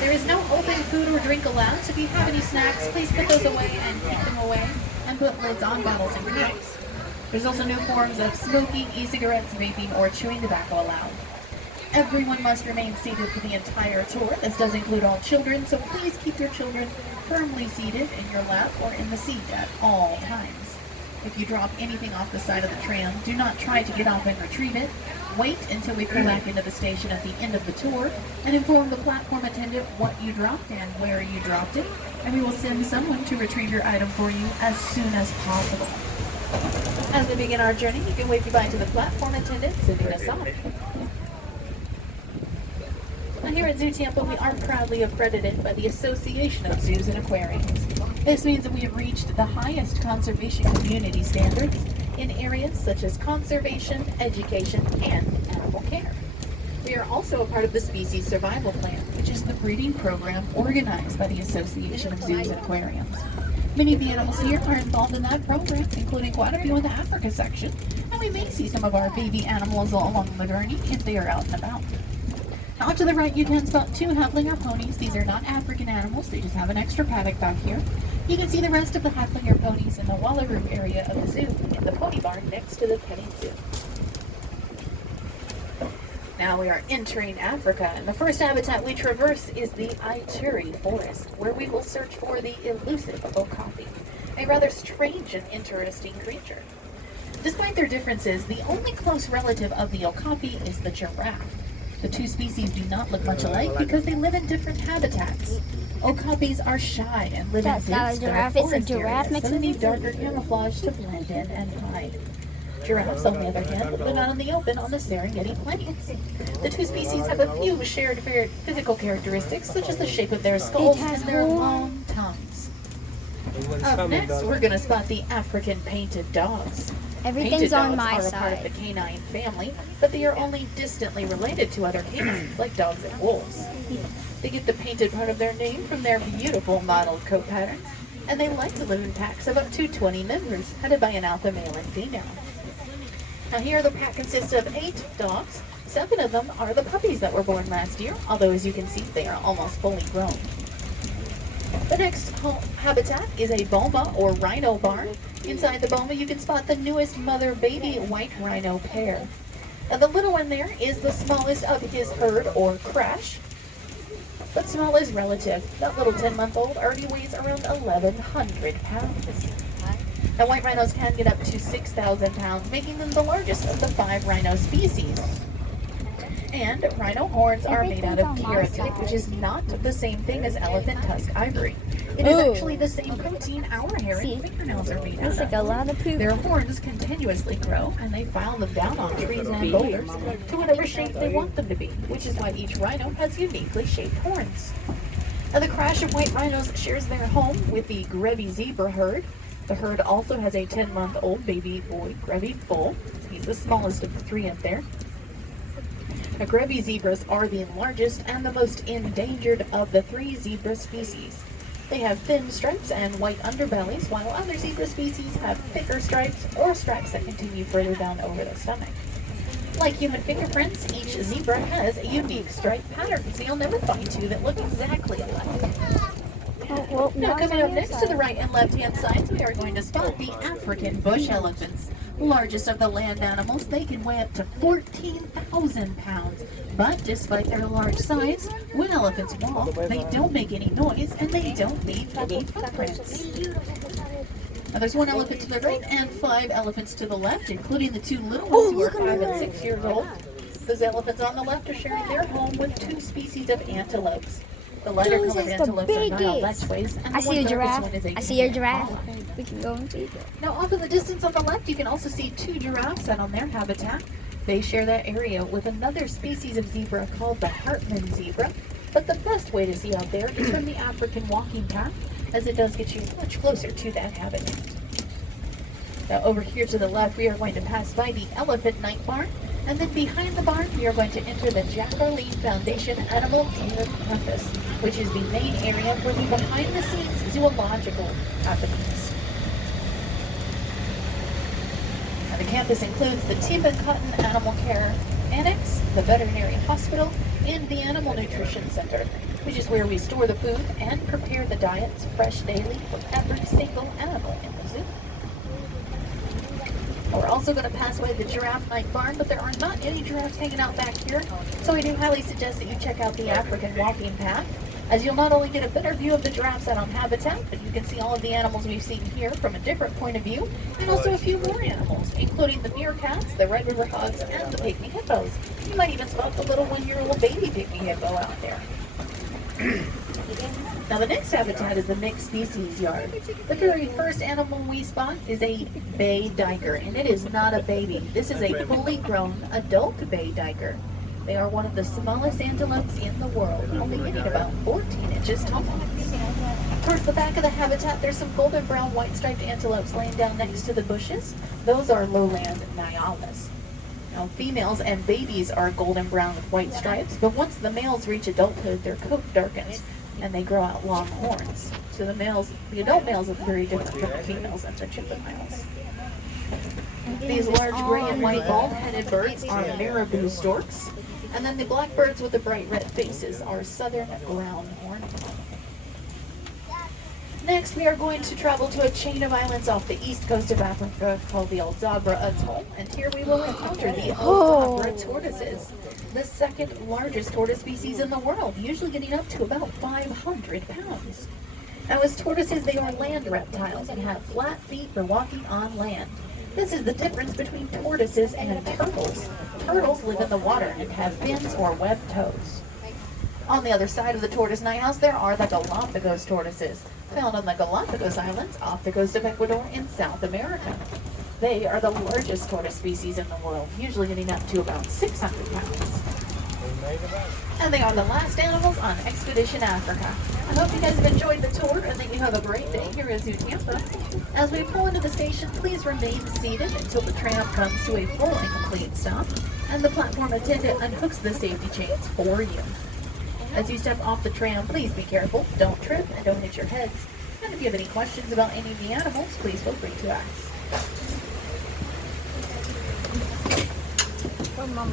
There is no open food or drink allowed, so if you have any snacks, please put those away and keep them away, and put lids on bottles and cups. There's also no forms of smoking, e-cigarettes, vaping, or chewing tobacco allowed. Everyone must remain seated for the entire tour. This does include all children, so please keep your children firmly seated in your lap or in the seat at all times. If you drop anything off the side of the tram, do not try to get off and retrieve it. Wait until we pull back into the station at the end of the tour and inform the platform attendant what you dropped and where you dropped it, and we will send someone to retrieve your item for you as soon as possible. As we begin our journey, you can wave goodbye to the platform attendant sending us off. Now here at Zoo Tampa, we are proudly accredited by the Association of Zoos and Aquariums. This means that we have reached the highest conservation community standards in areas such as conservation, education, and animal care. We are also a part of the Species Survival Plan, which is the breeding program organized by the Association of Zoos and Aquariums. Many of the animals here are involved in that program, including quite a few in the Africa section, and we may see some of our baby animals along the journey if they are out and about. Now to the right, you can spot two Haflinger ponies. These are not African animals, they just have an extra paddock back here. You can see the rest of the Haflinger ponies in the Wallaroo area of the zoo, in the pony barn next to the petting zoo. Now we are entering Africa, and the first habitat we traverse is the Ituri forest, where we will search for the elusive okapi, a rather strange and interesting creature. Despite their differences, the only close relative of the okapi is the giraffe. The two species do not look much alike because they live in different habitats. Okapis are shy and live in dense dark forest areas, so they need darker camouflage to blend in and hide. Giraffes, on the other hand, live out in the open on the Serengeti Plains. The two species have a few shared physical characteristics, such as the shape of their skulls and their long tongues. Up next, we're going to spot the African painted dogs. Everything's on my Painted dogs are a part side. of the canine family, but they are only distantly related to other canines, like dogs and wolves. They get the painted part of their name from their beautiful mottled coat patterns, and they like to live in packs of up to 20 members, headed by an alpha male and female. Now here the pack consists of 8 dogs. 7 of them are the puppies that were born last year, although as you can see they are almost fully grown. The next habitat is a boma or rhino barn. Inside the boma you can spot the newest mother-baby white rhino pair. Now the little one there is the smallest of his herd or crash, but small is relative. That little 10-month-old already weighs around 1,100 pounds. Now white rhinos can get up to 6,000 pounds, making them the largest of the 5 rhino species. And rhino horns are made out of keratin, which is not the same thing as elephant tusk ivory. It is actually the same protein our hair and fingernails are made out Looks like a of. lot of poop. Their horns continuously grow, and they file them down on trees and boulders to whatever shape they want them to be, which is why each rhino has uniquely shaped horns. Now the crash of white rhinos shares their home with the Grevy zebra herd. The herd also has a 10-month-old baby boy, Grevy Bull. He's the smallest of the 3 up there. Now, Grevy zebras are the largest and the most endangered of the 3 zebra species. They have thin stripes and white underbellies, while other zebra species have thicker stripes or stripes that continue further down over the stomach. Like human fingerprints, each zebra has a unique stripe pattern, so you'll never find 2 that look exactly alike. Now coming up next to the right and left hand sides, we are going to spot the African bush elephants. Largest of the land animals, they can weigh up to 14,000 pounds. But despite their large size, when elephants walk, they don't make any noise and they don't leave any footprints. Now there's 1 elephant to the right and 5 elephants to the left, including the 2 little ones who are 5 and 6 years old. Those elephants on the left are sharing their home with 2 species of antelopes. The lighter colored antelopes are Nile lechways, and I see a giraffe. one is a I see your Kenyan giraffe. koala. We can go and see it. Now off in the distance on the left, you can also see 2 giraffes out on their habitat. They share that area with another species of zebra called the Hartman zebra. But the best way to see out there is from the African walking path, as it does get you much closer to that habitat. Now over here to the left, we are going to pass by the elephant night barn. And then behind the barn, we are going to enter the Jack Arlene Foundation Animal Care Campus, which is the main area for the behind-the-scenes zoological happenings. Now, the campus includes the Team and Cotton Animal Care Annex, the Veterinary Hospital, and the Animal Nutrition Center. which is where we store the food and prepare the diets fresh daily for every single animal in the zoo. We're also going to pass by the giraffe night barn, but there are not any giraffes hanging out back here, so I do highly suggest that you check out the African walking path, as you'll not only get a better view of the giraffes out on habitat, but you can see all of the animals we've seen here from a different point of view, and also a few more animals, including the meerkats, the red river hogs, and the pygmy hippos. You might even spot the little one-year-old baby pygmy hippo out there. Now the next habitat is the mixed species yard. The very first animal we spot is a bay diker, and it is not a baby. This is a fully grown adult bay diker. They are one of the smallest antelopes in the world, only getting about 14 inches tall. Towards the back of the habitat, there's some golden brown white-striped antelopes laying down next to the bushes. Those are lowland Nyalas. Now, females and babies are golden brown with white stripes, but once the males reach adulthood, their coat darkens and they grow out long horns. So the adult males look very different from the females and the juveniles. These large gray and white bald-headed birds are marabou storks, and then the black birds with the bright red faces are southern brown hornbill. Next, we are going to travel to a chain of islands off the east coast of Africa called the Aldabra Atoll, and here we will encounter the Aldabra tortoises, the second largest tortoise species in the world, usually getting up to about 500 pounds. Now, as tortoises, they are land reptiles and have flat feet for walking on land. This is the difference between tortoises and turtles. Turtles live in the water and have fins or webbed toes. On the other side of the tortoise night house, there are the Galapagos tortoises, found on the Galapagos Islands off the coast of Ecuador in South America. They are the largest tortoise species in the world, usually getting up to about 600 pounds. And they are the last animals on Expedition Africa. I hope you guys have enjoyed the tour and that you have a great day here at Zoo Tampa. As we pull into the station, please remain seated until the tram comes to a full and complete stop, and the platform attendant unhooks the safety chains for you. As you step off the tram, please be careful, don't trip, and don't hit your heads. And if you have any questions about any of the animals, please feel free to ask.